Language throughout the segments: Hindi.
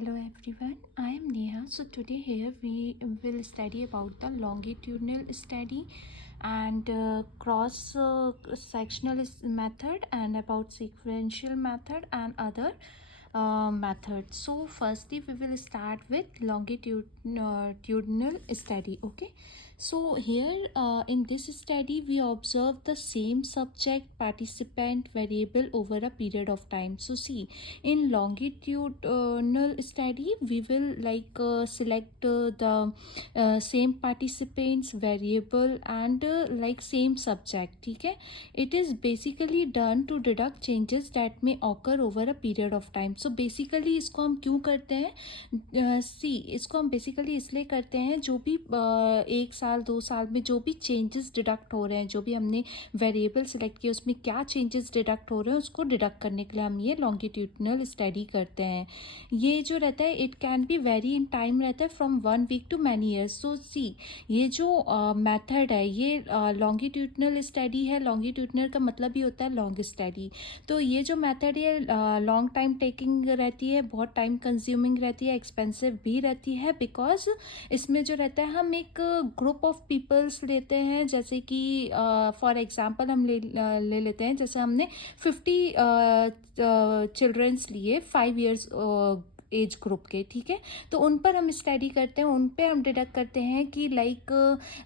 Hello everyone, I am Neha. So today here we will study about the longitudinal study and cross sectional method and about sequential method and other methods. So firstly we will start with longitudinal study. Okay, so here in this study we observe the same subject, participant, variable over a period of time. So see, in longitudinal study we will select the same participants, variable and same subject. ठीक है, it is basically done to deduct changes that may occur over a period of time. So basically इसको हम क्यों करते हैं, इसको हम बेसिकली इसलिए करते हैं जो भी 1 साल 2 साल में जो भी चेंजेस डिडक्ट हो रहे हैं, जो भी हमने वेरिएबल सेलेक्ट किया उसमें क्या चेंजेस डिडक्ट हो रहे हैं उसको डिडक्ट करने के लिए हम ये लॉन्गिट्यूडनल स्टडी करते हैं. ये जो रहता है it can be very in time रहता है from 1 week to many years. So see, ये जो मेथड है ये लॉन्गिट्यूडनल स्टडी है. लॉन्गिट्यूडनल का मतलब ही होता है लॉन्ग स्टडी. तो ये जो मेथड है लॉन्ग टाइम टेकिंग रहती है, बहुत टाइम कंज्यूमिंग रहती है, एक्सपेंसिव भी रहती है, बिकॉज इसमें जो रहता है हम एक ग्रुप ऑफ पीपल्स लेते हैं. जैसे कि फॉर एग्जांपल हम ले लेते हैं, जैसे हमने 50 चिल्ड्रंस लिए 5 इयर्स एज ग्रुप के. ठीक है, तो उन पर हम स्टडी करते हैं, उन पे हम डिडक्ट करते हैं कि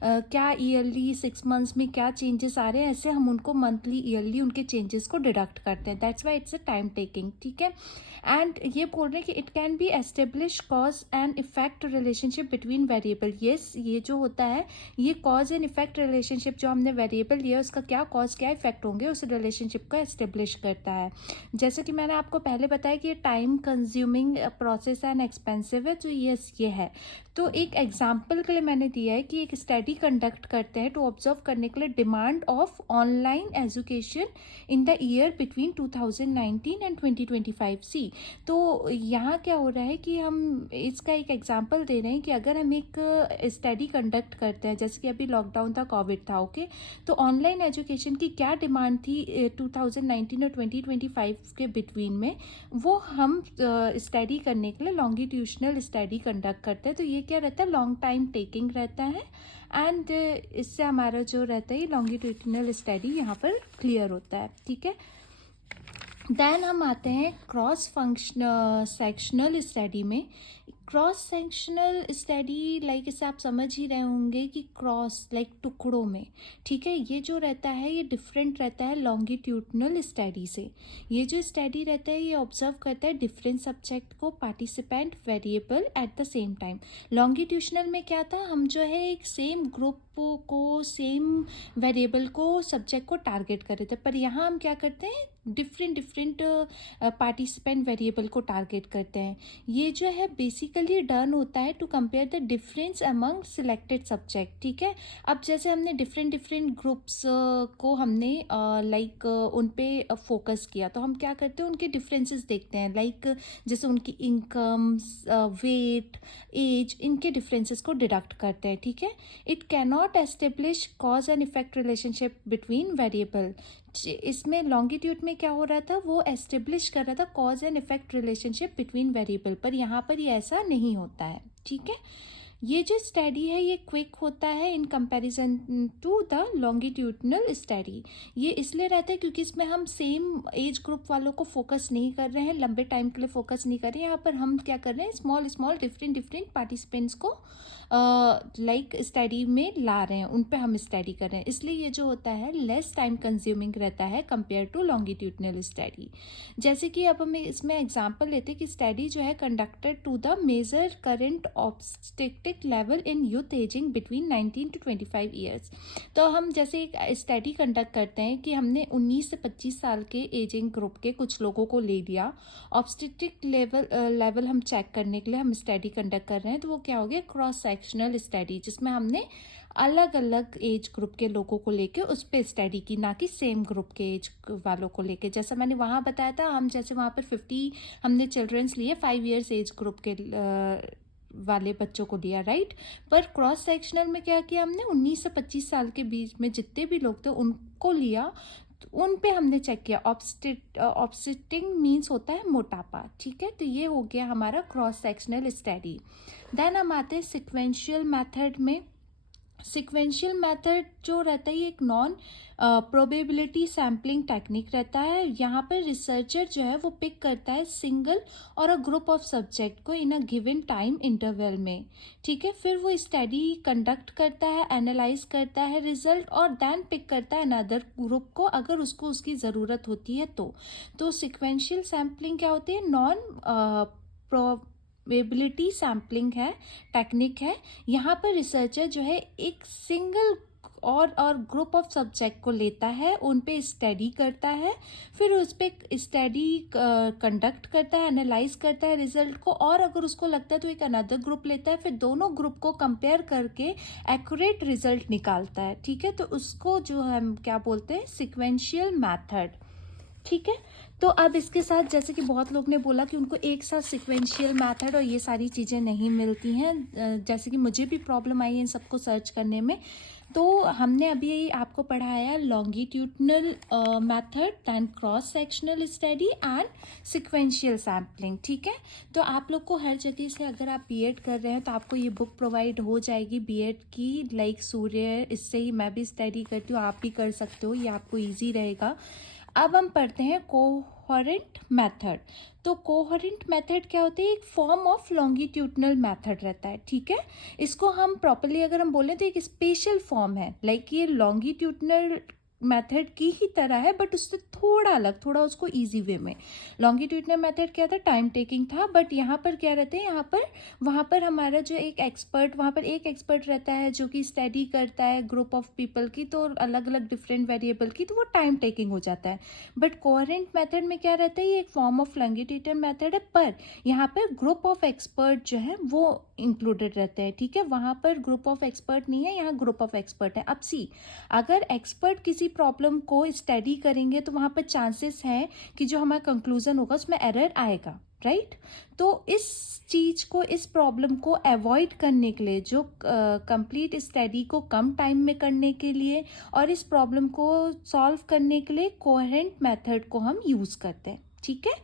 क्या ईयरली 6 मंथ्स में क्या चेंजेस आ रहे हैं. ऐसे हम उनको मंथली ईयरली उनके चेंजेस को डिडक्ट करते हैं. That's why it's a time taking. ठीक है, एंड ये बोल रहे हैं कि it can B establish cause and effect relationship between variable. Yes, ये जो होता है ये कॉज एंड इफेक्ट रिलेशनशिप, जो हमने वेरिएबल लिया उसका क्या कॉज क्या इफेक्ट होंगे उस रिलेशनशिप को एस्टेब्लिश करता है. जैसे कि मैंने आपको पहले बताया कि ये time consuming process and expensive है, तो यस ये है. तो एक एग्जाम्पल के लिए मैंने दिया है कि एक स्टडी कंडक्ट करते हैं टू ऑब्जर्व करने के लिए demand of online education in the year between 2019 and 2025. सी, तो यहाँ क्या हो रहा है कि हम इसका एक एग्जाम्पल दे रहे हैं कि अगर हम एक स्टडी कंडक्ट करते हैं, जैसे कि अभी लॉकडाउन था, कोविड था, ओके, तो ऑनलाइन एजुकेशन की क्या डिमांड थी 2019 और 2025 के बिटवीन में, वो हम स्टडी करने के लिए लॉन्गिट्यूशनल स्टडी कंडक्ट करते हैं. तो ये क्या रहता है, लॉन्ग टाइम टेकिंग रहता है एंड इससे हमारा जो रहता है लॉन्गिट्यूशनल स्टडी यहाँ पर क्लियर होता है. ठीक है, देन हम आते हैं क्रॉस फंक्शन सेक्शनल स्टडी में. क्रॉस सेक्शनल स्टडी इसे आप समझ ही रहे होंगे कि क्रॉस टुकड़ों में. ठीक है, ये जो रहता है ये डिफरेंट रहता है लॉन्गिट्यूडनल स्टडी से. ये जो स्टडी रहता है ये ऑब्जर्व करता है डिफरेंट सब्जेक्ट को, participant, variable at the same time. Longitudinal में क्या था, हम जो है एक सेम ग्रुप को, सेम वेरिएबल को, सब्जेक्ट को टारगेट कर रहे थे, पर यहाँ हम क्या करते हैं डिफरेंट पार्टिसिपेंट वेरिएबल को टारगेट करते हैं. ये जो है बेसिकली डन होता है to compare the difference among selected subject. ठीक है, अब जैसे हमने डिफरेंट ग्रुप्स को हमने उन पे फोकस किया, तो हम क्या करते हैं उनके डिफरेंसेस देखते हैं, जैसे उनकी इनकम, वेट, एज, इनके डिफरेंसेस को डिडक्ट करते हैं. ठीक है, it can not establish cause and effect relationship between variable. इसमें लॉन्गिट्यूड में क्या हो रहा था, वो एस्टेब्लिश कर रहा था cause and effect relationship between variable, पर यहाँ पर ये ऐसा नहीं होता है. ठीक है, ये जो स्टडी है ये क्विक होता है in comparison to the longitudinal study. ये इसलिए रहता है क्योंकि इसमें हम सेम एज ग्रुप वालों को फोकस नहीं कर रहे हैं, लंबे टाइम के लिए फोकस नहीं कर रहे हैं. यहाँ पर हम क्या कर रहे हैं, स्मॉल डिफरेंट पार्टिसिपेंट्स को स्टडी में ला रहे हैं, उन पे हम स्टडी कर रहे हैं. इसलिए ये जो होता है लेस टाइम कंज्यूमिंग रहता है कंपेयर टू लॉन्गिट्यूडनल स्टडी. जैसे कि अब हम इसमें एग्जांपल लेते हैं कि स्टडी जो है conducted to the major current obstetric level in youth ageing between 19 to 25 years. तो हम जैसे एक स्टडी कंडक्ट करते हैं कि हमने 19 से 25 साल के एजिंग ग्रुप के कुछ लोगों को ले लिया, ऑब्स्टेटिक लेवल हम चेक करने के लिए हम स्टडी कंडक्ट कर रहे हैं. तो वो क्या हो गया, क्रॉस सेक्शनल स्टडी, जिसमें हमने अलग अलग एज ग्रुप के लोगों को लेके उस पर स्टडी की, ना कि सेम ग्रुप के एज वालों को लेके. जैसा मैंने वहाँ बताया था, हम जैसे वहाँ पर 50 हमने चिल्ड्रंस लिए 5 इयर्स एज ग्रुप के वाले बच्चों को लिया, राइट. पर क्रॉस सेक्शनल में क्या किया हमने, 19 से 25 साल के बीच में जितने भी लोग थे उनको लिया, उन पे हमने चेक किया। ऑब्स्टिंग मीन्स होता है मोटापा, ठीक है। तो ये हो गया हमारा क्रॉस सेक्शनल स्टडी। देन हम आते हैं सिक्वेंशियल मेथड में। सिक्वेंशियल मेथड जो रहता है ये एक नॉन प्रोबेबिलिटी सैम्पलिंग टेक्निक रहता है। यहाँ पर रिसर्चर जो है वो पिक करता है सिंगल और अ ग्रुप ऑफ सब्जेक्ट को इन अ गिवन टाइम इंटरवल में, ठीक है। फिर वो स्टडी कंडक्ट करता है, एनालाइज करता है रिजल्ट, और देन पिक करता है अनदर ग्रुप को अगर उसको उसकी ज़रूरत होती है तो सिक्वेंशियल सैम्पलिंग क्या होती है, नॉन प्रोबेबिलिटी सैम्पलिंग है, टेक्निक है। यहाँ पर रिसर्चर जो है एक सिंगल और ग्रुप ऑफ सब्जेक्ट को लेता है, उन पे स्टडी करता है, फिर उस पर स्टडी कंडक्ट करता है, एनालाइज करता है रिजल्ट को, और अगर उसको लगता है तो एक अनदर ग्रुप लेता है, फिर दोनों ग्रुप को कंपेयर करके एक्यूरेट रिजल्ट निकालता है, ठीक है। तो उसको जो हम क्या बोलते हैं, सिक्वेंशियल मैथड, ठीक है। तो अब इसके साथ जैसे कि बहुत लोग ने बोला कि उनको एक साथ सिक्वेंशियल मेथड और ये सारी चीज़ें नहीं मिलती हैं, जैसे कि मुझे भी प्रॉब्लम आई है इन सबको सर्च करने में। तो हमने अभी आपको पढ़ाया longitudinal method, then cross sectional study and sequential sampling, ठीक है। तो आप लोग को हर जगह से अगर आप बीएड कर रहे हैं तो आपको ये बुक प्रोवाइड हो जाएगी बीएड की, लाइक सूर्य, इससे ही मैं भी स्टडी करती हूँ, आप भी कर सकते हो, ये आपको ईजी रहेगा। अब हम पढ़ते हैं कोहेरेंट मेथड। तो कोहेरेंट मेथड क्या होती है, एक फॉर्म ऑफ लॉन्गिट्यूडनल मेथड रहता है, ठीक है। इसको हम प्रॉपरली अगर हम बोलें तो एक स्पेशल फॉर्म है, लाइक ये लॉन्गिट्यूडनल मेथड की ही तरह है बट उससे थोड़ा अलग, थोड़ा उसको इजी वे में। लॉन्गिट्यूडनल मेथड क्या था, टाइम टेकिंग था, बट यहाँ पर क्या रहते हैं, यहाँ पर वहाँ पर हमारा जो एक एक्सपर्ट, वहाँ पर एक एक्सपर्ट रहता है जो कि स्टडी करता है ग्रुप ऑफ पीपल की, तो अलग अलग डिफरेंट वेरिएबल की, तो वो टाइम टेकिंग हो जाता है। बट कोहेरेंट मेथड में क्या रहता है, ये एक फॉर्म ऑफ लॉन्गिट्यूडनल मेथड है, पर यहाँ पर ग्रुप ऑफ एक्सपर्ट जो है वो इंक्लूडेड रहते हैं, ठीक है। वहाँ पर ग्रुप ऑफ एक्सपर्ट नहीं है, यहाँ ग्रुप ऑफ एक्सपर्ट है। अब सी, अगर एक्सपर्ट किसी प्रॉब्लम को स्टडी करेंगे तो वहाँ पर चांसेस हैं कि जो हमारा कंक्लूजन होगा उसमें एरर आएगा, राइट। तो इस चीज़ को, इस प्रॉब्लम को अवॉइड करने के लिए, जो कंप्लीट स्टडी को कम टाइम में करने के लिए और इस प्रॉब्लम को सॉल्व करने के लिए कोहेरेंट मेथड को हम यूज़ करते हैं, ठीक है।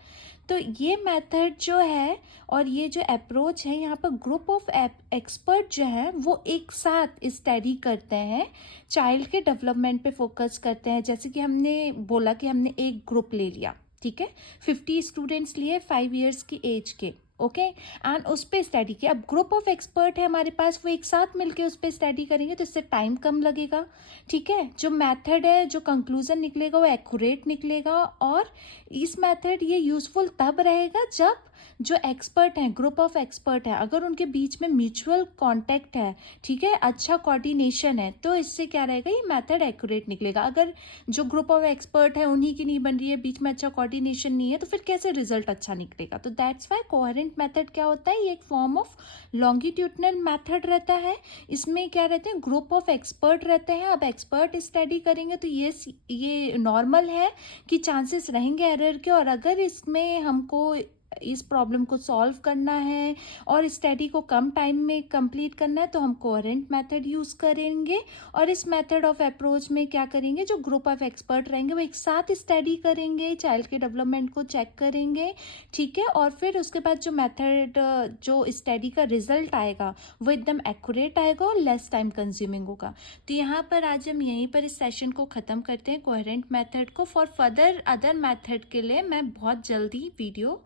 तो ये मेथड जो है और ये जो अप्रोच है, यहाँ पर ग्रुप ऑफ एक्सपर्ट जो है वो एक साथ स्टडी करते हैं, चाइल्ड के डेवलपमेंट पे फोकस करते हैं। जैसे कि हमने बोला कि हमने एक ग्रुप ले लिया, ठीक है, 50 स्टूडेंट्स लिए 5 ईयर्स की एज के, ओके, एंड उस पर स्टडी किया। अब ग्रुप ऑफ एक्सपर्ट है हमारे पास, वो एक साथ मिलके उस पर स्टडी करेंगे तो इससे टाइम कम लगेगा, ठीक है। जो मेथड है, जो कंक्लूजन निकलेगा वो एक्यूरेट निकलेगा, और इस मेथड ये यूजफुल तब रहेगा जब जो एक्सपर्ट हैं, ग्रुप ऑफ एक्सपर्ट है, अगर उनके बीच में म्यूचुअल कॉन्टैक्ट है, ठीक है, अच्छा कोऑर्डिनेशन है, तो इससे क्या रहेगा, ये मेथड एक्यूरेट निकलेगा। अगर जो ग्रुप ऑफ एक्सपर्ट है उन्हीं की नहीं बन रही है, बीच में अच्छा कोऑर्डिनेशन नहीं है, तो फिर कैसे रिजल्ट अच्छा निकलेगा। तो दैट्स वाई कोहेरेंट मेथड क्या होता है, ये एक फॉर्म ऑफ लॉन्गिट्यूडनल मेथड रहता है। इसमें क्या रहते हैं, ग्रुप ऑफ एक्सपर्ट रहते हैं। अब एक्सपर्ट स्टडी करेंगे तो ये नॉर्मल है कि चांसेस रहेंगे एरर के, और अगर इसमें हमको इस प्रॉब्लम को सॉल्व करना है और स्टडी को कम टाइम में कंप्लीट करना है तो हम कोहेरेंट मेथड यूज़ करेंगे। और इस मेथड ऑफ अप्रोच में क्या करेंगे, जो ग्रुप ऑफ एक्सपर्ट रहेंगे वो एक साथ स्टडी करेंगे, चाइल्ड के डेवलपमेंट को चेक करेंगे, ठीक है, और फिर उसके बाद जो मेथड, जो स्टडी का रिजल्ट आएगा वो एकदम एक्यूरेट आएगा और लेस टाइम कंज्यूमिंग होगा। तो यहाँ पर आज हम यहीं पर इस सेशन को ख़त्म करते हैं, कोहेरेंट मेथड को। फॉर फर्दर अदर मेथड के लिए मैं बहुत जल्दी वीडियो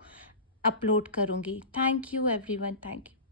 अपलोड करूँगी। Thank you everyone, thank you.